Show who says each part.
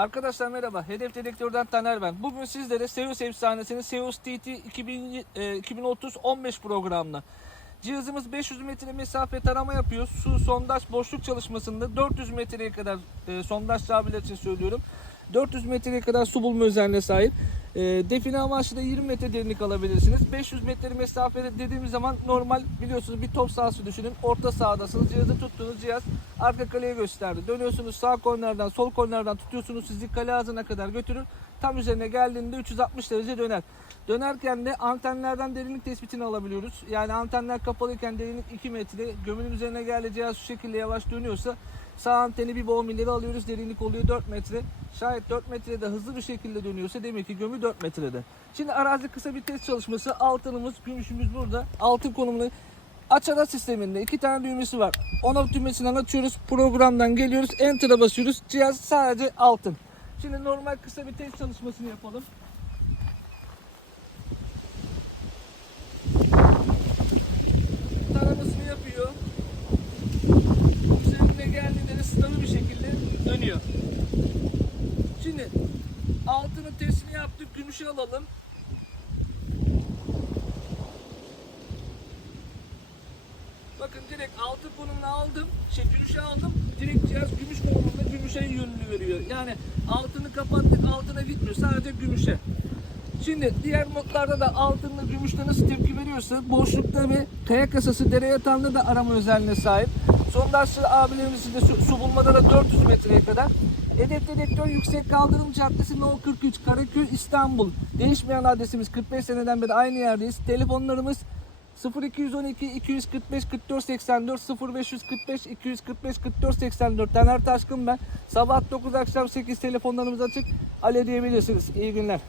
Speaker 1: Arkadaşlar merhaba. Hedef Dedektör'den Taner ben. Bugün sizlere Seus efsanesinin Seus TT 2000, e, 2030 15 programla Cihazımız 500 metre mesafe tarama yapıyor. Su sondaj boşluk çalışmasında 400 metreye kadar e, sondaj tabirler için söylüyorum. 400 metreye kadar su bulma özelliğine sahip. E, define amaçlı da 20 metre derinlik alabilirsiniz. 500 metre mesafede dediğimiz zaman normal biliyorsunuz bir top sahası düşünün. Orta sahadasınız. Cihazı tuttuğunuz cihaz arka kaleye gösterdi. Dönüyorsunuz sağ kornerden sol kornerden tutuyorsunuz sizi kale ağzına kadar götürür. Tam üzerine geldiğinde 360 derece döner. Dönerken de antenlerden derinlik tespitini alabiliyoruz. Yani antenler kapalıyken derinlik 2 metre. Gömünün üzerine geldi cihaz şu şekilde yavaş dönüyorsa sağ anteni bir boğum alıyoruz. Derinlik oluyor 4 metre. Şayet 4 metrede hızlı bir şekilde dönüyorsa demek ki gömü 4 metrede. Şimdi arazi kısa bir test çalışması. Altınımız, gümüşümüz burada. Altın konumunu Aç ara sisteminde iki tane düğmesi var. On off düğmesinden açıyoruz. Programdan geliyoruz. Enter'a basıyoruz. Cihaz sadece altın. Şimdi normal kısa bir test çalışmasını yapalım. Taramasını yapıyor. Üzerine geldiğinde de bir şekilde dönüyor. Şimdi altının testini yaptık. Gümüşü alalım. Bakın direkt altın konumunu aldım. Şey gümüşe aldım. Direkt cihaz gümüş konumunda gümüşe yönlü veriyor. Yani altını kapattık altına gitmiyor. Sadece gümüşe. Şimdi diğer modlarda da altınla gümüşte nasıl tepki veriyorsa boşlukta ve kaya kasası dere yatağında da arama özelliğine sahip. Sondajlı abilerimizin de su, su bulmada da 400 metreye kadar. Hedef dedektör yüksek kaldırım caddesi No 43 Karaköy İstanbul. Değişmeyen adresimiz 45 seneden beri aynı yerdeyiz. Telefonlarımız 0212 245 44 84 0545 245 44 84 Taner Taşkın ben. Sabah 9 akşam 8 telefonlarımız açık. Alo diyebilirsiniz. İyi günler.